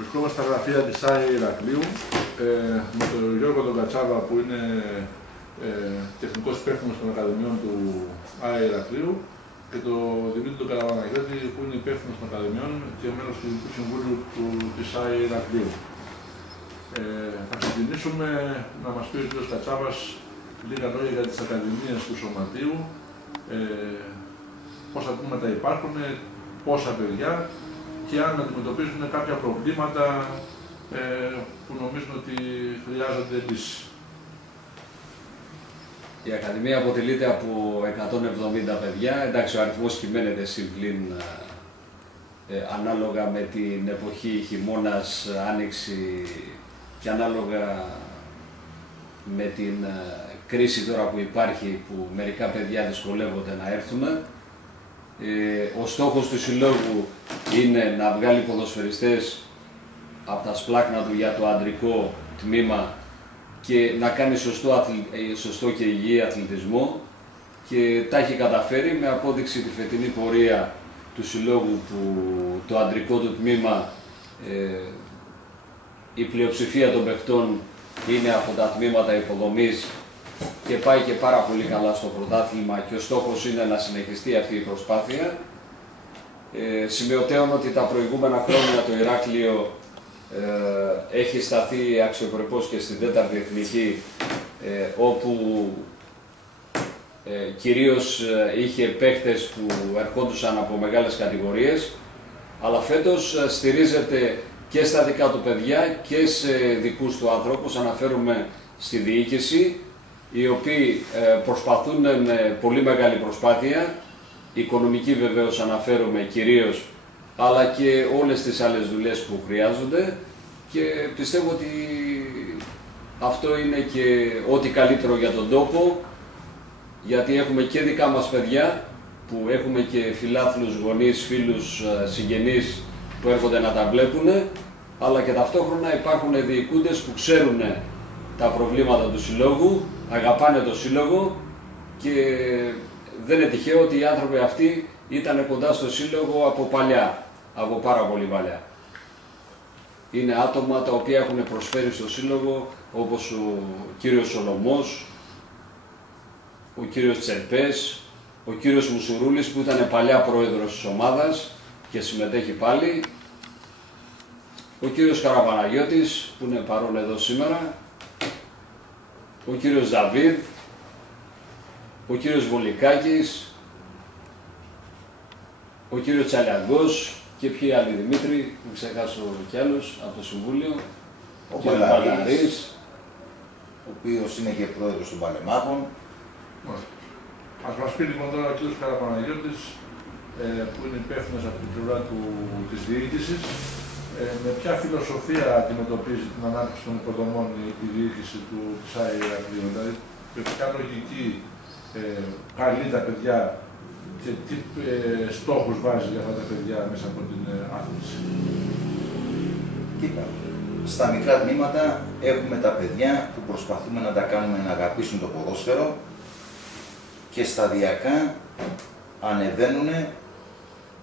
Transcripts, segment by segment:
Βρισκόμαστε στα γραφεία της ΑΕ Ηρακλείου με τον Γιώργο τον Κατσάβα, που είναι τεχνικός υπεύθυνος των Ακαδημιών του ΑΕ Ηρακλείου, και τον Δημήτρη τον Καραπαναγιώτη, που είναι υπεύθυνος των Ακαδημιών και μέλος του Ειδικού Συμβούλου της ΑΕ Ηρακλείου. Θα ξεκινήσουμε να μας πει ο κ. Κατσάβας λίγα λόγια για τις Ακαδημίες του Σωματείου, πόσα τμήματα υπάρχουν, πόσα παιδιά και αν αντιμετωπίζουν κάποια προβλήματα που νομίζουν ότι χρειάζονται λύση. Η Ακαδημία αποτελείται από 170 παιδιά. Εντάξει, ο αριθμός κυμαίνεται συμπλήν ανάλογα με την εποχή, χειμώνας, άνοιξη, και ανάλογα με την κρίση τώρα που υπάρχει, που μερικά παιδιά δυσκολεύονται να έρθουν. Ο στόχος του Συλλόγου είναι να βγάλει ποδοσφαιριστές από τα σπλάκνα του για το αντρικό τμήμα και να κάνει σωστό και υγιή αθλητισμό, και τα έχει καταφέρει με απόδειξη τη φετινή πορεία του Συλλόγου, που το αντρικό του τμήμα, η πλειοψηφία των παιχτών είναι από τα τμήματα υποδομής και πάει και πάρα πολύ καλά στο πρωτάθλημα, και ο στόχος είναι να συνεχιστεί αυτή η προσπάθεια. Σημειωτέων ότι τα προηγούμενα χρόνια το Ηράκλειο έχει σταθεί αξιοπρεπώς και στην 4η Εθνική, όπου κυρίως είχε παίχτες που ερχόντουσαν από μεγάλες κατηγορίες, αλλά φέτος στηρίζεται και στα δικά του παιδιά και σε δικούς του ανθρώπους. Αναφέρουμε στη διοίκηση, οι οποίοι προσπαθούν με πολύ μεγάλη προσπάθεια, οικονομική βεβαίως αναφέρομαι κυρίως, αλλά και όλες τις άλλες δουλειές που χρειάζονται, και πιστεύω ότι αυτό είναι και ό,τι καλύτερο για τον τόπο, γιατί έχουμε και δικά μας παιδιά, που έχουμε και φιλάθλους, γονείς, φίλους, συγγενείς που έρχονται να τα βλέπουν, αλλά και ταυτόχρονα υπάρχουν διοικούντες που ξέρουν τα προβλήματα του Συλλόγου, αγαπάνε το Σύλλογο, και δεν είναι τυχαίο ότι οι άνθρωποι αυτοί ήταν κοντά στο Σύλλογο από παλιά, από πάρα πολύ παλιά. Είναι άτομα τα οποία έχουν προσφέρει στο Σύλλογο, όπως ο κύριος Σολομός, ο κύριος Τσερπές, ο κύριος Μουσουρούλης, που ήταν παλιά πρόεδρος της ομάδας και συμμετέχει πάλι, ο κύριος Καραπαναγιώτης, που είναι παρόν εδώ σήμερα, ο κύριος Δαβίδ, ο κύριος Βολικάκης, ο κύριος Τσαλιαγκός και ποιοι άλλοι, Δημήτρη, μην ξεχάσω κι άλλους από το Συμβούλιο, ο Παλαρής, ο οποίος είναι και πρόεδρος των Παλεμάχων. Ας μας πει λοιπόν τώρα ο κύριος Καραπαναγιώτης, που είναι υπεύθυνος από την πλευρά της διοίκησης, με ποια φιλοσοφία αντιμετωπίζει την ανάπτυξη των υποδομών η διοίκηση της ΑΕ Ηρακλείου, δηλαδή με ποια λογική καλεί τα παιδιά και τι στόχους βάζει για αυτά τα παιδιά μέσα από την άθληση. Κοίτα, στα μικρά τμήματα έχουμε τα παιδιά που προσπαθούμε να τα κάνουμε να αγαπήσουν το ποδόσφαιρο, και σταδιακά ανεβαίνουν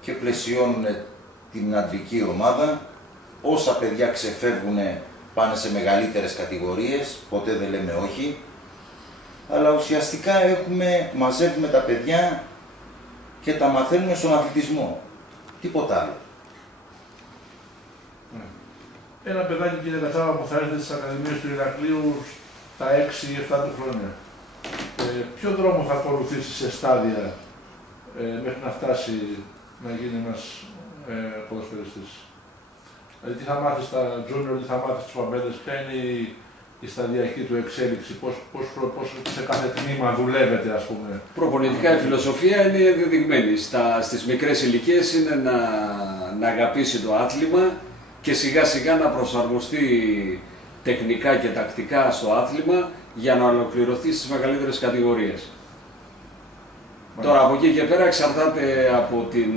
και πλαισιώνουν την αντρική ομάδα. Όσα παιδιά ξεφεύγουν πάνε σε μεγαλύτερες κατηγορίες, ποτέ δεν λέμε όχι, αλλά ουσιαστικά μαζεύουμε τα παιδιά και τα μαθαίνουμε στον αθλητισμό. Τίποτα άλλο. Ένα παιδάκι, κύριε Κατσάβα, που θα έρθει στις Ακαδημίες του Ηρακλείου στα 6 ή 7 του χρόνια, ποιο δρόμο θα ακολουθήσει σε στάδια μέχρι να φτάσει να γίνει ένας ποδοσφαιριστής? Δηλαδή τι θα μάθει στα junior, τι θα μάθει στους παμπέλες, ποια είναι η σταδιακή του εξέλιξη, πώς σε κάθε τμήμα δουλεύετε, ας πούμε? Προπονητικά η φιλοσοφία είναι ενδεδειγμένη. Στις μικρές ηλικίες είναι να αγαπήσει το άθλημα και σιγά σιγά να προσαρμοστεί τεχνικά και τακτικά στο άθλημα για να ολοκληρωθεί στις μεγαλύτερες κατηγορίες. Τώρα από εκεί και πέρα εξαρτάται από την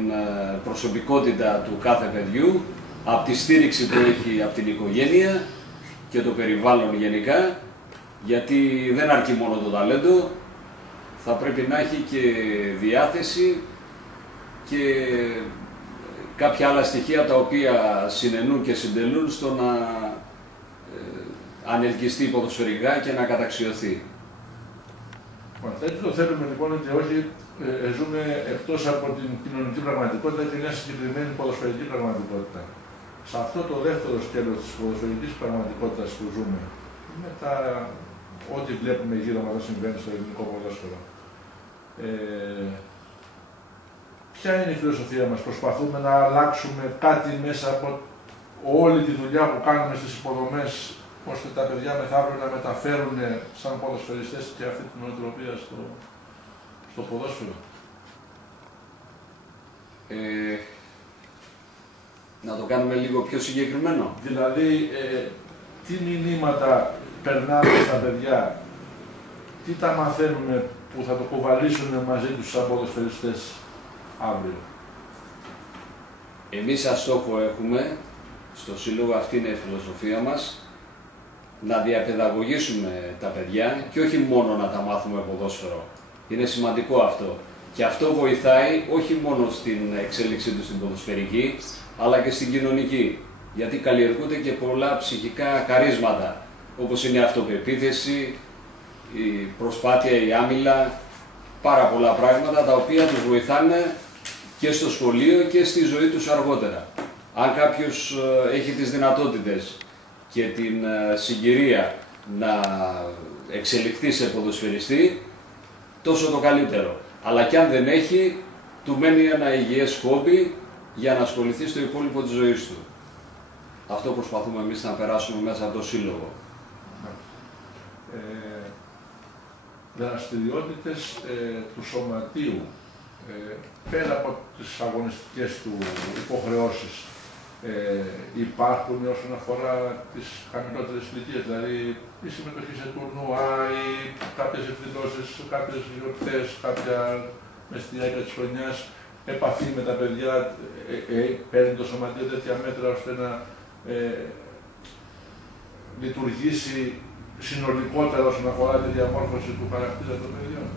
προσωπικότητα του κάθε παιδιού, από τη στήριξη που έχει από την οικογένεια και το περιβάλλον γενικά, γιατί δεν αρκεί μόνο το ταλέντο, θα πρέπει να έχει και διάθεση και κάποια άλλα στοιχεία τα οποία συνενούν και συντελούν στο να ανελκυστεί ποδοσφαιρικά και να καταξιωθεί. Έτσι το θέλουμε λοιπόν και όχι ζούμε εκτός από την κοινωνική πραγματικότητα και μια συγκεκριμένη ποδοσφαιρική πραγματικότητα. Σε αυτό το δεύτερο σκέλος της ποδοσφαιρικής πραγματικότητας που ζούμε, με ό,τι βλέπουμε γύρω μας να συμβαίνει στο ελληνικό ποδόσφαιρο, ποια είναι η φιλοσοφία μας? Προσπαθούμε να αλλάξουμε κάτι μέσα από όλη τη δουλειά που κάνουμε στις υποδομές, ώστε τα παιδιά μεθαύριο να μεταφέρουν σαν ποδοσφαιριστές και αυτή την νοοτροπία στο ποδόσφαιρο. Να το κάνουμε λίγο πιο συγκεκριμένο. Δηλαδή, τι μηνύματα περνάμε στα παιδιά, τι τα μαθαίνουμε που θα το κουβαλήσουν μαζί τους σαν ποδοσφαιριστές αύριο. Εμείς σαν στόχο έχουμε, στο Σύλλογο αυτή είναι η φιλοσοφία μας, να διαπαιδαγωγήσουμε τα παιδιά και όχι μόνο να τα μάθουμε ποδόσφαιρο. Είναι σημαντικό αυτό. Και αυτό βοηθάει όχι μόνο στην εξέλιξή του στην ποδοσφαιρική, αλλά και στην κοινωνική. Γιατί καλλιεργούνται και πολλά ψυχικά χαρίσματα, όπως είναι η αυτοπεποίθηση, η προσπάθεια, η άμυλα, πάρα πολλά πράγματα τα οποία τους βοηθάνε και στο σχολείο και στη ζωή τους αργότερα. Αν κάποιος έχει τις δυνατότητες και την συγκυρία να εξελιχθεί σε ποδοσφαιριστή, τόσο το καλύτερο. Αλλά και αν δεν έχει, του μένει ένα υγιές χόμπι για να ασχοληθεί στο υπόλοιπο της ζωής του. Αυτό προσπαθούμε εμείς να περάσουμε μέσα από το Σύλλογο. Δραστηριότητες του σωματείου, πέρα από τις αγωνιστικές του υποχρεώσεις, υπάρχουν όσον αφορά τις χαμηλότερες ηλικίες, δηλαδή η συμμετοχή σε τουρνουά ή κάποιες εκδηλώσεις, κάποιες γιορτές, κάποια μες στη διάρκεια της χρονιάς, επαφή με τα παιδιά, παίρνει το σωματείο τέτοια μέτρα ώστε να λειτουργήσει συνολικότερα όσον αφορά τη διαμόρφωση του χαρακτήρα των παιδιών.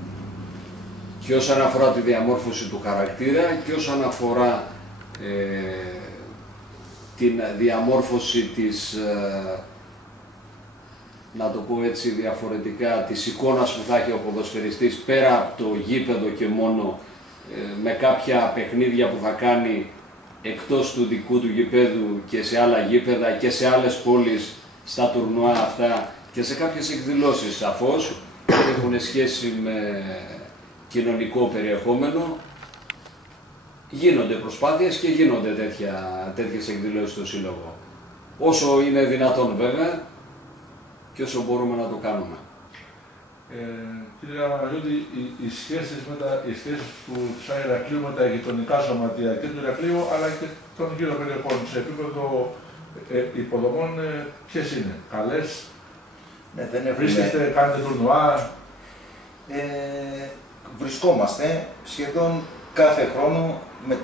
Και όσον αφορά τη διαμόρφωση του χαρακτήρα και όσον αφορά την διαμόρφωση της, να το πω έτσι διαφορετικά, της εικόνας που θα έχει ο ποδοσφαιριστής πέρα από το γήπεδο και μόνο, με κάποια παιχνίδια που θα κάνει εκτός του δικού του γηπέδου και σε άλλα γήπεδα και σε άλλες πόλεις, στα τουρνουά αυτά και σε κάποιες εκδηλώσεις σαφώς που έχουν σχέση με κοινωνικό περιεχόμενο. Γίνονται προσπάθειες και γίνονται τέτοιες εκδηλώσεις στο Σύλλογο. Όσο είναι δυνατόν βέβαια και όσο μπορούμε να το κάνουμε. Κύριε Αναγιώτη, οι σχέσεις του Ηρακλείου με τα γειτονικά σωματεία και του Ηρακλείου αλλά και των γύρω περιοχών σε επίπεδο υποδομών, ποιες είναι? Καλές? Ναι, δεν έχουμε... Βρίσκεστε, κάνετε τουρνουά? Βρισκόμαστε σχεδόν κάθε χρόνο με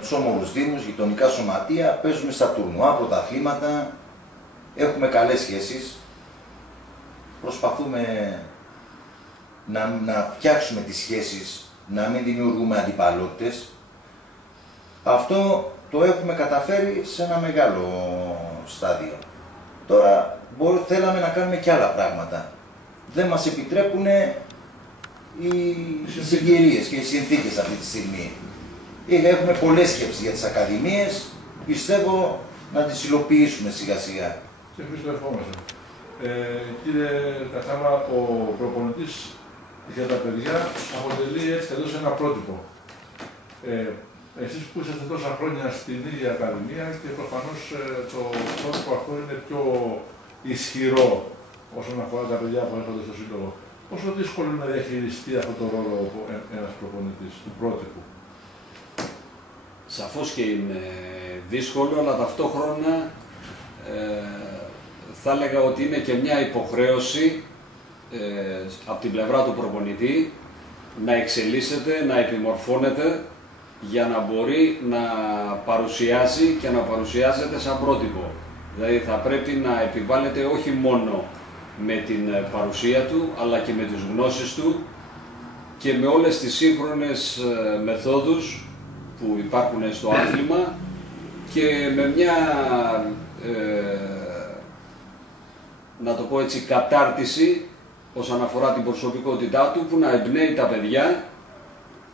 τους όμορους δήμους, γειτονικά σωματεία, παίζουμε στα τουρνουά, πρωταθλήματα, έχουμε καλές σχέσεις. Προσπαθούμε να φτιάξουμε τις σχέσεις, να μην δημιουργούμε αντιπαλότητες. Αυτό το έχουμε καταφέρει σε ένα μεγάλο στάδιο. Τώρα θέλαμε να κάνουμε και άλλα πράγματα. Δεν μας επιτρέπουν οι συγκυρίες και οι συνθήκες αυτή τη στιγμή. Έχουμε πολλές σκέψεις για τις ακαδημίες, πιστεύω να τις υλοποιήσουμε σιγά σιγά. Και εμείς το ευχόμαστε. Κύριε Κατσάβα, ο προπονητής για τα παιδιά αποτελεί έτσι εντός ένα πρότυπο. Εσείς που είσαστε τόσα χρόνια στην ίδια ακαδημία και προφανώς το πρότυπο αυτό είναι πιο ισχυρό όσον αφορά τα παιδιά που έρχονται στο Σύλλογο. Πόσο δύσκολο είναι να διαχειριστεί αυτό το ρόλο ένας προπονητής του πρότυπου? Σαφώς και είναι δύσκολο, αλλά ταυτόχρονα θα έλεγα ότι είναι και μια υποχρέωση από την πλευρά του προπονητή να εξελίσσεται, να επιμορφώνεται για να μπορεί να παρουσιάζει και να παρουσιάζεται σαν πρότυπο. Δηλαδή θα πρέπει να επιβάλλεται όχι μόνο με την παρουσία του, αλλά και με τις γνώσεις του και με όλες τις σύγχρονες μεθόδους που υπάρχουν στο άθλημα και με μια, να το πω έτσι, κατάρτιση όσον αφορά την προσωπικότητά του, που να εμπνέει τα παιδιά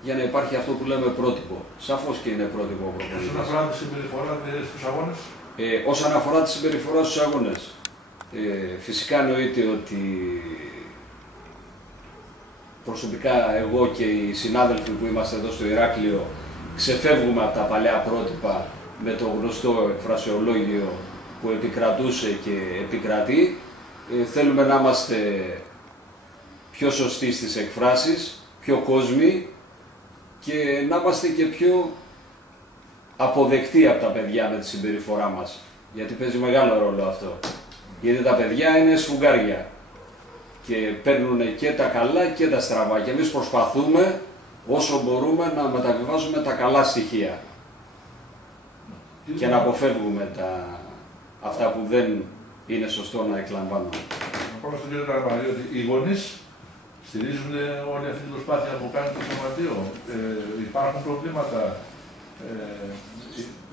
για να υπάρχει αυτό που λέμε πρότυπο. Σαφώς και είναι πρότυπο ο προπονητής. Όσον αφορά τη συμπεριφορά στους αγώνες. Όσον αφορά τη συμπεριφορά στους αγώνες, φυσικά εννοείται ότι προσωπικά εγώ και οι συνάδελφοι που είμαστε εδώ στο Ηράκλειο ξεφεύγουμε από τα παλιά πρότυπα με το γνωστό εκφρασιολόγιο που επικρατούσε και επικρατεί. Θέλουμε να είμαστε πιο σωστοί στις εκφράσεις, πιο κόσμοι και να είμαστε και πιο αποδεκτοί από τα παιδιά με τη συμπεριφορά μας. Γιατί παίζει μεγάλο ρόλο αυτό. Γιατί τα παιδιά είναι σφουγγάρια και παίρνουν και τα καλά και τα στραβά. Και εμείς προσπαθούμε όσο μπορούμε να μεταβιβάζουμε τα καλά στοιχεία και να αποφεύγουμε αυτά που δεν είναι σωστό να εκλαμβάνουμε. Να πω στον κύριο Καραμαλή ότι οι γονείς στηρίζουν όλη αυτή την προσπάθεια που κάνει το σωματείο. Υπάρχουν προβλήματα.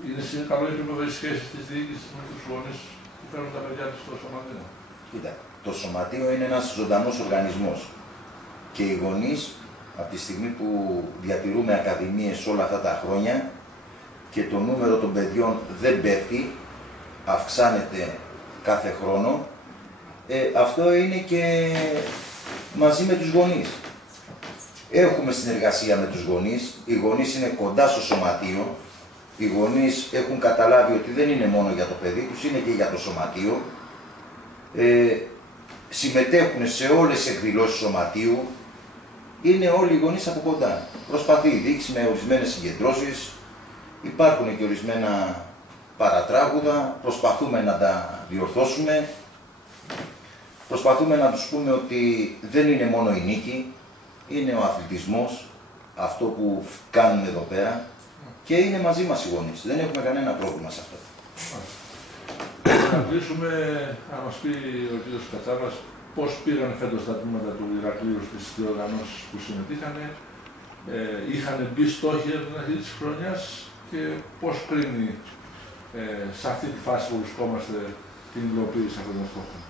Είναι σε καλό επίπεδο οι σχέσεις της διοίκησης με τους γονείς που φέρνουν τα παιδιά τους στο σωματείο. Κοίτα, το σωματείο είναι ένας ζωντανός οργανισμός και οι γονείς, από τη στιγμή που διατηρούμε ακαδημίες όλα αυτά τα χρόνια και το νούμερο των παιδιών δεν πέφτει, αυξάνεται κάθε χρόνο, αυτό είναι και μαζί με τους γονείς. Έχουμε συνεργασία με τους γονείς, οι γονείς είναι κοντά στο σωματείο, οι γονείς έχουν καταλάβει ότι δεν είναι μόνο για το παιδί τους, είναι και για το σωματείο. Συμμετέχουν σε όλες τις εκδηλώσεις του σωματείου, είναι όλοι οι γονείς από κοντά. Προσπαθεί η διοίκηση με ορισμένες συγκεντρώσεις, υπάρχουν και ορισμένα παρατράγουδα, προσπαθούμε να τα διορθώσουμε. Προσπαθούμε να τους πούμε ότι δεν είναι μόνο η νίκη, είναι ο αθλητισμός, αυτό που κάνουμε εδώ πέρα και είναι μαζί μας οι γονείς. Δεν έχουμε κανένα πρόβλημα σε αυτό. Να κλείσουμε, να μας πει ο κ. Κατσάβας πώς πήγαν φέτος τα τμήματα του Ηρακλείου στις διοργανώσεις που συμμετείχαν, είχαν μπει στόχοι από την αρχή της χρονιάς και πώς κρίνει σε αυτή τη φάση που βρισκόμαστε την υλοποίηση αυτών των στόχων.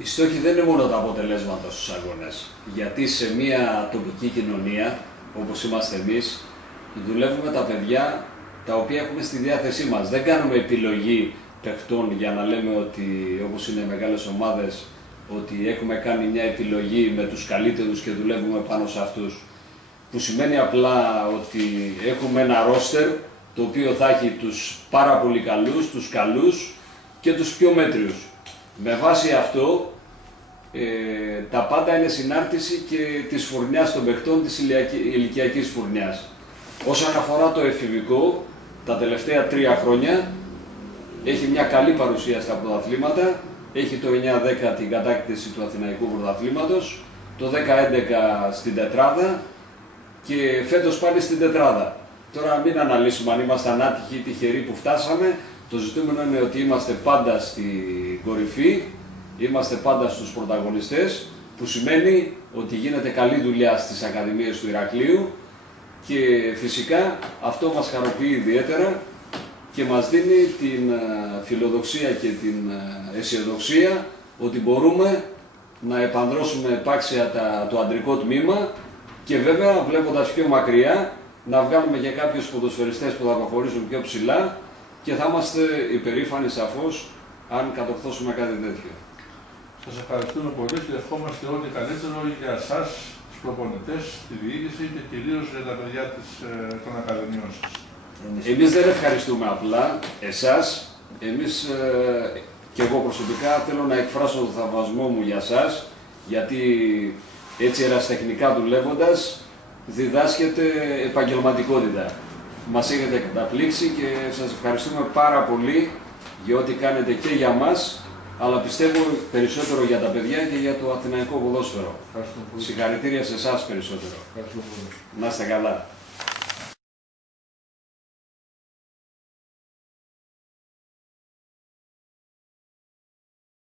Οι στόχοι δεν είναι μόνο τα αποτελέσματα στους αγώνες, γιατί σε μια τοπική κοινωνία, όπως είμαστε εμείς, δουλεύουμε τα παιδιά τα οποία έχουμε στη διάθεσή μας. Δεν κάνουμε επιλογή παιχτών για να λέμε ότι, όπως είναι μεγάλες ομάδες, ότι έχουμε κάνει μια επιλογή με τους καλύτερους και δουλεύουμε πάνω σε αυτούς. Που σημαίνει απλά ότι έχουμε ένα ρόστερ το οποίο θα έχει τους πάρα πολύ καλούς, τους καλούς και τους πιο μέτριους. Με βάση αυτό, τα πάντα είναι συνάρτηση και της φουρνιάς των παιχτών, της ηλικιακής φουρνιάς. Όσον αφορά το εφηβικό, τα τελευταία 3 χρόνια έχει μια καλή παρουσία στα πρωταθλήματα. Έχει το 9-10 την κατάκτηση του Αθηναϊκού Πρωταθλήματος, το 10-11 στην τετράδα και φέτος πάλι στην τετράδα. Τώρα μην αναλύσουμε αν ήμασταν άτυχοι ή τυχεροί που φτάσαμε. Το ζητούμενο είναι ότι είμαστε πάντα στην κορυφή, είμαστε πάντα στους πρωταγωνιστές, που σημαίνει ότι γίνεται καλή δουλειά στις ακαδημίες του Ηρακλείου και φυσικά αυτό μας χαροποιεί ιδιαίτερα και μας δίνει την φιλοδοξία και την αισιοδοξία ότι μπορούμε να επανδρώσουμε επάξια το αντρικό τμήμα και βέβαια βλέποντας πιο μακριά να βγάλουμε και κάποιους ποδοσφαιριστές που θα προχωρήσουν πιο ψηλά και θα είμαστε υπερήφανοι σαφώς αν κατορθώσουμε κάτι τέτοιο. Σας ευχαριστούμε πολύ και ευχόμαστε ό,τι καλύτερο για εσάς, τους προπονητές, τη διοίκηση και κυρίως για τα παιδιά των ακαδημιών σας. Εμείς δεν ευχαριστούμε απλά εσάς, εμείς και εγώ προσωπικά θέλω να εκφράσω τον θαυμασμό μου για σας, γιατί έτσι ερασιτεχνικά δουλεύοντας διδάσκεται επαγγελματικότητα. Μας έχετε καταπλήξει και σας ευχαριστούμε πάρα πολύ για ό,τι κάνετε και για μας, αλλά πιστεύω περισσότερο για τα παιδιά και για το αθηναϊκό ποδόσφαιρο. Συγχαρητήρια σε εσάς περισσότερο. Να είστε καλά.